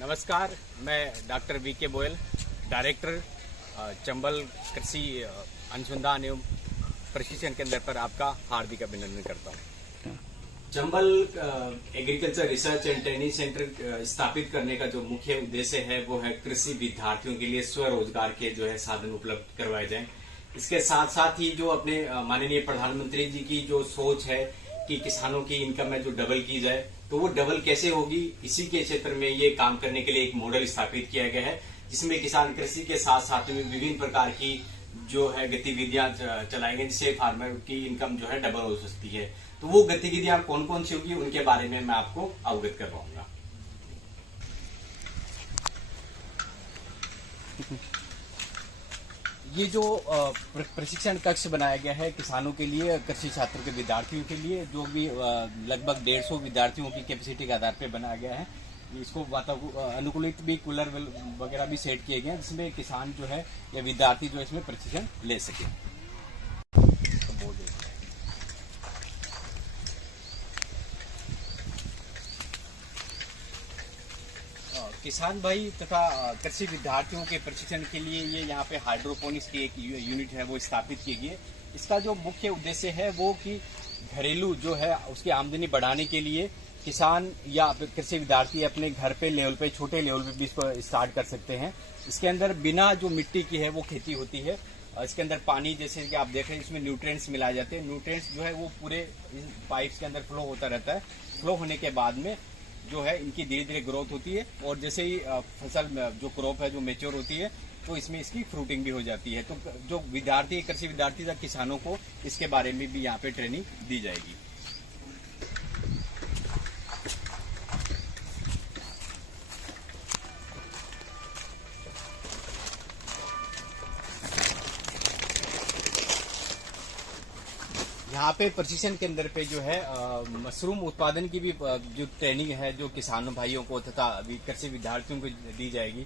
नमस्कार, मैं doctor V K Goyal, director Chambal कृषि अनुसंधान एवं प्रशिक्षण केंद्र पर आपका हार्दिक अभिनंदन करता हूं। Chambal agriculture research and training centre स्थापित करने का जो मुख्य उद्देश्य है वो है कृषि विद्यार्थियों के लिए स्वरोजगार के जो है साधन उपलब्ध करवाए जाएं। इसके साथ साथ ही जो अपने माननीय प्रधानमंत्री जी की जो सोच है कि किसानों की इनकम है जो डबल की जाए, तो वो डबल कैसे होगी, इसी के क्षेत्र में ये काम करने के लिए एक मॉडल स्थापित किया गया है, जिसमें किसान कृषि के साथ साथ में विभिन्न प्रकार की जो है गतिविधियां चलाएंगे, जिससे फार्मर की इनकम जो है डबल हो सकती है। तो वो गतिविधियां कौन कौन सी होगी उनके बारे में मैं आपको अवगत करवाऊंगा। ये जो प्रशिक्षण कक्ष बनाया गया है किसानों के लिए, कृषि छात्र के विद्यार्थियों के लिए, जो भी लगभग 150 विद्यार्थियों की कैपेसिटी के आधार पर बनाया गया है। इसको अनुकूलित भी कूलर वगैरह भी सेट किए गए हैं, जिसमें किसान जो है या विद्यार्थी जो है इसमें प्रशिक्षण ले सके। किसान भाई तथा कृषि विद्यार्थियों के प्रशिक्षण के लिए ये यहाँ पे हाइड्रोपोनिक्स की एक यूनिट है वो स्थापित की गई है। इसका जो मुख्य उद्देश्य है वो कि घरेलू जो है उसकी आमदनी बढ़ाने के लिए किसान या कृषि विद्यार्थी अपने घर पे लेवल पे, छोटे लेवल पे भी इसको स्टार्ट कर सकते हैं। इसके अंदर बिना जो मिट्टी की है वो खेती होती है। इसके अंदर पानी, जैसे कि आप देख रहे हैं, इसमें न्यूट्रिएंट्स मिलाए जाते हैं। न्यूट्रिएंट्स जो है वो पूरे पाइप्स के अंदर फ्लो होता रहता है। फ्लो होने के बाद में जो है इनकी धीरे धीरे ग्रोथ होती है, और जैसे ही फसल जो क्रॉप है जो मेच्योर होती है तो इसमें इसकी फ्रूटिंग भी हो जाती है। तो जो विद्यार्थी, कृषि विद्यार्थी या किसानों को इसके बारे में भी यहाँ पे ट्रेनिंग दी जाएगी। यहाँ पे प्रशिक्षण केंद्र पे जो है मशरूम उत्पादन की भी जो ट्रेनिंग है जो किसानों भाइयों को तथा कृषि विद्यार्थियों को दी जाएगी।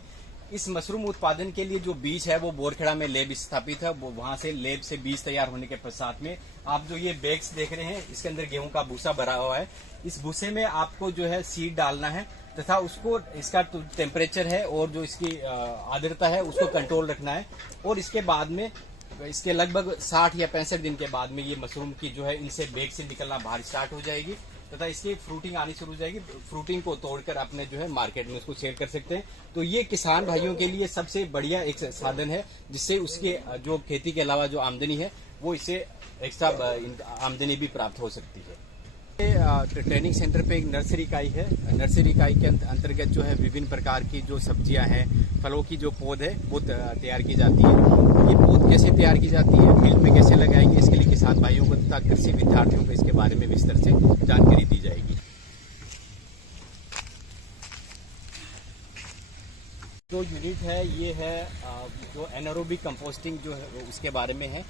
इस मशरूम उत्पादन के लिए जो बीज है वो बोरखेड़ा में लैब स्थापित है। वहां से लैब से बीज तैयार होने के पश्चात में आप जो ये बैग्स देख रहे हैं, इसके अंदर गेहूं का भूसा भरा हुआ है। इस भूसे में आपको जो है सीड डालना है तथा उसको, इसका टेम्परेचर है और जो इसकी आर्द्रता है उसको कंट्रोल रखना है। और इसके बाद में इसके लगभग 60 या 65 दिन के बाद में ये मशरूम की जो है इनसे बैग से निकलना बाहर स्टार्ट हो जाएगी तथा इसकी फ्रूटिंग आनी शुरू हो जाएगी। फ्रूटिंग को तोड़कर अपने जो है मार्केट में उसको सेल कर सकते हैं। तो ये किसान भाइयों के लिए सबसे बढ़िया एक साधन है, जिससे उसके जो खेती के अलावा जो आमदनी है वो इससे एक्स्ट्रा आमदनी भी प्राप्त हो सकती है। ट्रेनिंग सेंटर पे एक नर्सरी इकाई है। नर्सरी इकाई के अंतर्गत जो है विभिन्न प्रकार की जो सब्जियां हैं, फलों की जो पौध है वो तैयार की जाती है। ये पौध कैसे तैयार की जाती है, फील्ड में कैसे लगाएंगे, इसके लिए किसान भाइयों को तथा कृषि विद्यार्थियों को इसके बारे में विस्तार से जानकारी दी जाएगी। जो यूनिट है ये है जो एनारोबिक कंपोस्टिंग जो है उसके बारे में है।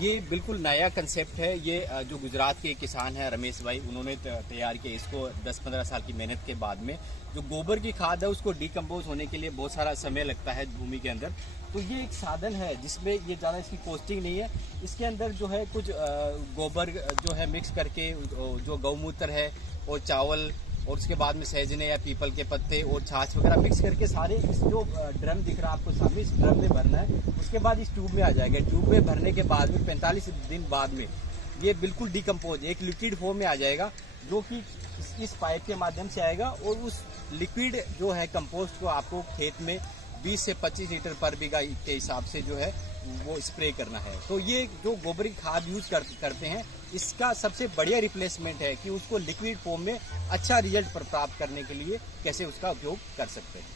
ये बिल्कुल नया कंसेप्ट है। ये जो गुजरात के किसान हैं रमेश भाई, उन्होंने तैयार किया इसको 10-15 साल की मेहनत के बाद में। जो गोबर की खाद है उसको डिकम्पोज होने के लिए बहुत सारा समय लगता है भूमि के अंदर। तो ये एक साधन है जिसमें ये ज़्यादा इसकी कॉस्टिंग नहीं है। इसके अंदर जो है कुछ गोबर जो है मिक्स करके, जो गौमूत्र है और चावल और उसके बाद में सहजने या पीपल के पत्ते और छाछ वगैरह मिक्स करके सारे इस जो ड्रम दिख रहा है आपको सामने, इस ड्रम में भरना है। उसके बाद इस ट्यूब में आ जाएगा। ट्यूब में भरने के बाद में 45 दिन बाद में ये बिल्कुल डिकम्पोज एक लिक्विड फॉर्म में आ जाएगा, जो कि इस पाइप के माध्यम से आएगा। और उस लिक्विड जो है कंपोस्ट को आपको खेत में 20 से 25 लीटर पर बीघा के हिसाब से जो है वो स्प्रे करना है। तो ये जो गोबर की खाद यूज करते हैं, इसका सबसे बढ़िया रिप्लेसमेंट है कि उसको लिक्विड फॉर्म में अच्छा रिजल्ट प्राप्त करने के लिए कैसे उसका उपयोग कर सकते हैं।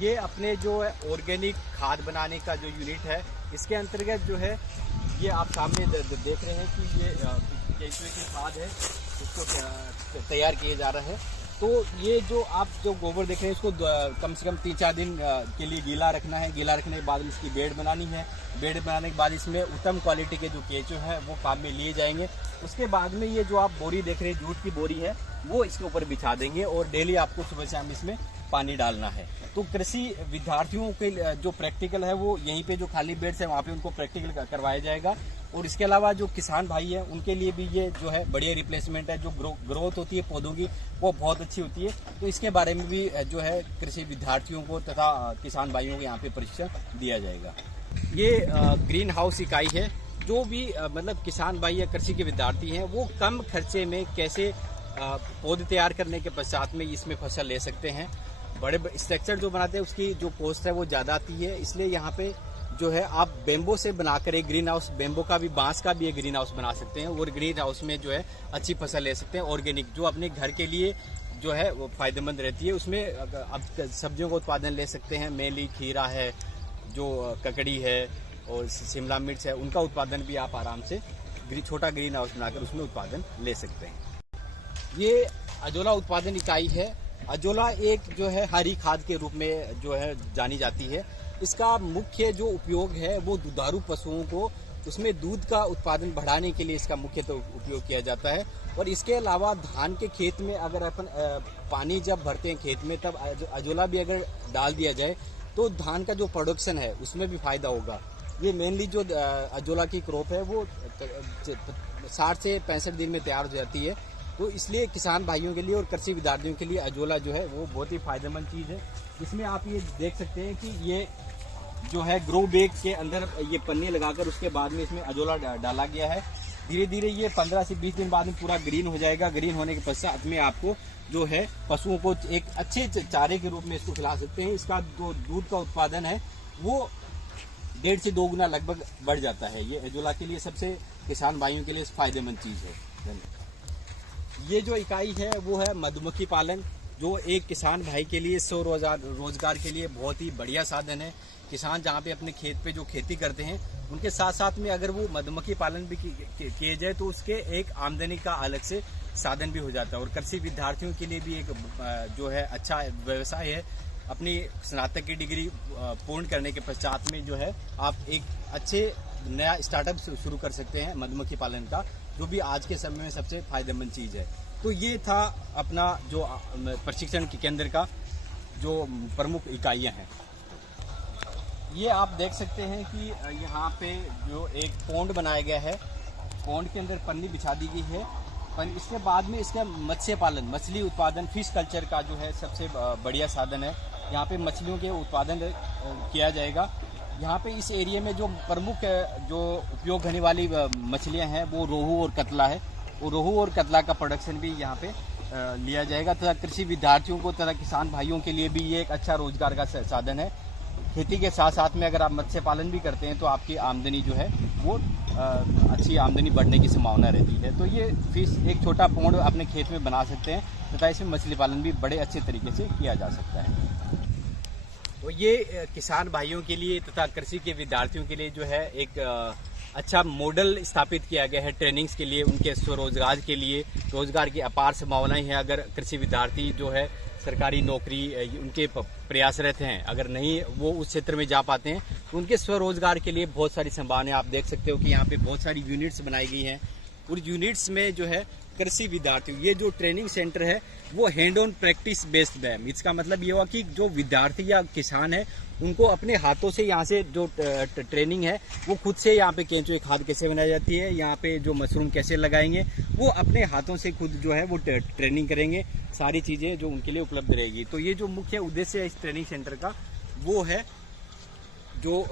ये अपने जो है ऑर्गेनिक खाद बनाने का जो यूनिट है, इसके अंतर्गत जो है ये आप सामने देख रहे हैं कि ये केंचुए की खाद है, इसको तैयार किया जा रहा है। तो ये जो आप जो गोबर देख रहे हैं इसको कम से कम 3-4 दिन के लिए गीला रखना है। गीला रखने के बाद इसकी बेड बनानी है। बेड बनाने के बाद इसमें उत्तम क्वालिटी के जो केंचुए हैं वो काम में लिए जाएंगे। उसके बाद में ये जो आप बोरी देख रहे हैं, जूट की बोरी है, वो इसके ऊपर बिछा देंगे और डेली आपको सुबह शाम इसमें पानी डालना है। तो कृषि विद्यार्थियों के जो प्रैक्टिकल है वो यहीं पे जो खाली बेड्स है वहाँ पे उनको प्रैक्टिकल करवाया जाएगा। और इसके अलावा जो किसान भाई है उनके लिए भी ये जो है बढ़िया रिप्लेसमेंट है। जो ग्रोथ होती है पौधों की वो बहुत अच्छी होती है। तो इसके बारे में भी जो है कृषि विद्यार्थियों को तथा किसान भाइयों को यहाँ पे प्रशिक्षण दिया जाएगा। ये ग्रीन हाउस इकाई है। जो भी मतलब किसान भाई या कृषि के विद्यार्थी हैं वो कम खर्चे में कैसे पौधे तैयार करने के पश्चात में इसमें फसल ले सकते हैं। बड़े स्ट्रक्चर जो बनाते हैं उसकी जो कॉस्ट है वो ज़्यादा आती है, इसलिए यहाँ पे जो है आप बेम्बो से बनाकर एक ग्रीन हाउस, बेम्बो का भी, बांस का भी एक ग्रीन हाउस बना सकते हैं और ग्रीन हाउस में जो है अच्छी फसल ले सकते हैं ऑर्गेनिक, जो अपने घर के लिए जो है वो फायदेमंद रहती है। उसमें अब सब्जियों का उत्पादन ले सकते हैं, मेली, खीरा है, जो ककड़ी है और शिमला मिर्च है, उनका उत्पादन भी आप आराम से छोटा ग्रीन हाउस बनाकर उसमें उत्पादन ले सकते हैं। ये अजोला उत्पादन इकाई है। अजोला एक जो है हरी खाद के रूप में जो है जानी जाती है। इसका मुख्य जो उपयोग है वो दुधारू पशुओं को उसमें दूध का उत्पादन बढ़ाने के लिए इसका मुख्य तो उपयोग किया जाता है। और इसके अलावा धान के खेत में अगर अपन पानी जब भरते हैं खेत में तब अजोला भी अगर डाल दिया जाए तो धान का जो प्रोडक्शन है उसमें भी फायदा होगा। ये मेनली जो अजोला की क्रॉप है वो 60 से 65 दिन में तैयार हो जाती है। तो इसलिए किसान भाइयों के लिए और कृषि विद्यार्थियों के लिए अजोला जो है वो बहुत ही फायदेमंद चीज़ है। इसमें आप ये देख सकते हैं कि ये जो है ग्रो बैग के अंदर ये पन्नी लगाकर उसके बाद में इसमें अजोला डाला गया है। धीरे धीरे ये 15 से 20 दिन बाद में पूरा ग्रीन हो जाएगा। ग्रीन होने के पश्चात में आपको जो है पशुओं को एक अच्छे चारे के रूप में इसको खिला सकते हैं। इसका जो दूध का उत्पादन है वो 1.5 से 2 गुना लगभग बढ़ जाता है। ये अजोला के लिए सबसे किसान भाइयों के लिए फायदेमंद चीज़ है। ये जो इकाई है वो है मधुमक्खी पालन, जो एक किसान भाई के लिए रोजगार के लिए बहुत ही बढ़िया साधन है। किसान जहाँ पे अपने खेत पे जो खेती करते हैं उनके साथ साथ में अगर वो मधुमक्खी पालन भी किए जाए तो उसके एक आमदनी का अलग से साधन भी हो जाता है। और कृषि विद्यार्थियों के लिए भी एक जो है अच्छा व्यवसाय है। अपनी स्नातक की डिग्री पूर्ण करने के पश्चात में जो है आप एक अच्छे नया स्टार्टअप शुरू कर सकते हैं मधुमक्खी पालन का, जो भी आज के समय में सबसे फायदेमंद चीज़ है। तो ये था अपना जो प्रशिक्षण केंद्र का जो प्रमुख इकाइयां हैं। ये आप देख सकते हैं कि यहाँ पे जो एक पौंड बनाया गया है, पौंड के अंदर पन्नी बिछा दी गई है। पर इसके बाद में इसका मत्स्य पालन, मछली उत्पादन, फिश कल्चर का जो है सबसे बढ़िया साधन है। यहाँ पे मछलियों के उत्पादन किया जाएगा। यहाँ पे इस एरिया में जो प्रमुख जो उपयोग होने वाली मछलियाँ हैं वो रोहू और कतला है। और रोहू और कतला का प्रोडक्शन भी यहाँ पे लिया जाएगा तथा कृषि विद्यार्थियों को तथा किसान भाइयों के लिए भी ये एक अच्छा रोजगार का साधन है। खेती के साथ साथ में अगर आप मत्स्य पालन भी करते हैं तो आपकी आमदनी जो है वो अच्छी आमदनी बढ़ने की संभावना रहती है। तो ये फिश एक छोटा पौंड अपने खेत में बना सकते हैं तथा इसमें मछली पालन भी बड़े अच्छे तरीके से किया जा सकता है। तो ये किसान भाइयों के लिए तथा कृषि के विद्यार्थियों के लिए जो है एक अच्छा मॉडल स्थापित किया गया है ट्रेनिंग्स के लिए, उनके स्वरोजगार के लिए। रोजगार की अपार संभावनाएं हैं। अगर कृषि विद्यार्थी जो है सरकारी नौकरी उनके प्रयासरत हैं, अगर नहीं वो उस क्षेत्र में जा पाते हैं तो उनके स्वरोजगार के लिए बहुत सारी संभावनाएं। आप देख सकते हो कि यहाँ पे बहुत सारी यूनिट्स बनाई गई हैं। और यूनिट्स में जो है कृषि विद्यार्थियों, ये जो ट्रेनिंग सेंटर है वो हैंड ऑन प्रैक्टिस बेस्ड है। इसका मतलब ये हुआ कि जो विद्यार्थी या किसान है उनको अपने हाथों से यहाँ से जो ट्रेनिंग है वो खुद से, यहाँ पे केंचुए खाद कैसे बनाई जाती है, यहाँ पे जो मशरूम कैसे लगाएंगे, वो अपने हाथों से खुद जो है वो ट्रेनिंग करेंगे। सारी चीज़ें जो उनके लिए उपलब्ध रहेगी। तो ये जो मुख्य उद्देश्य है इस ट्रेनिंग सेंटर का वो है जो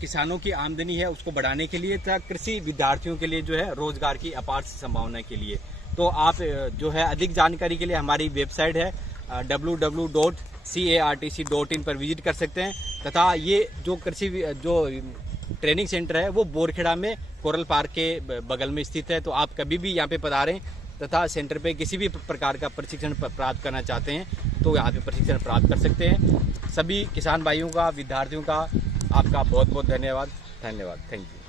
किसानों की आमदनी है उसको बढ़ाने के लिए तथा कृषि विद्यार्थियों के लिए जो है रोजगार की अपार संभावना के लिए। तो आप जो है अधिक जानकारी के लिए हमारी वेबसाइट है www.cartc.in पर विजिट कर सकते हैं। तथा ये जो कृषि जो ट्रेनिंग सेंटर है वो बोरखेड़ा में कोरल पार्क के बगल में स्थित है। तो आप कभी भी यहाँ पे पधारें तथा सेंटर पे किसी भी प्रकार का प्रशिक्षण प्राप्त करना चाहते हैं तो यहाँ पे प्रशिक्षण प्राप्त कर सकते हैं। सभी किसान भाइयों का, विद्यार्थियों का आपका बहुत बहुत धन्यवाद। Thank you.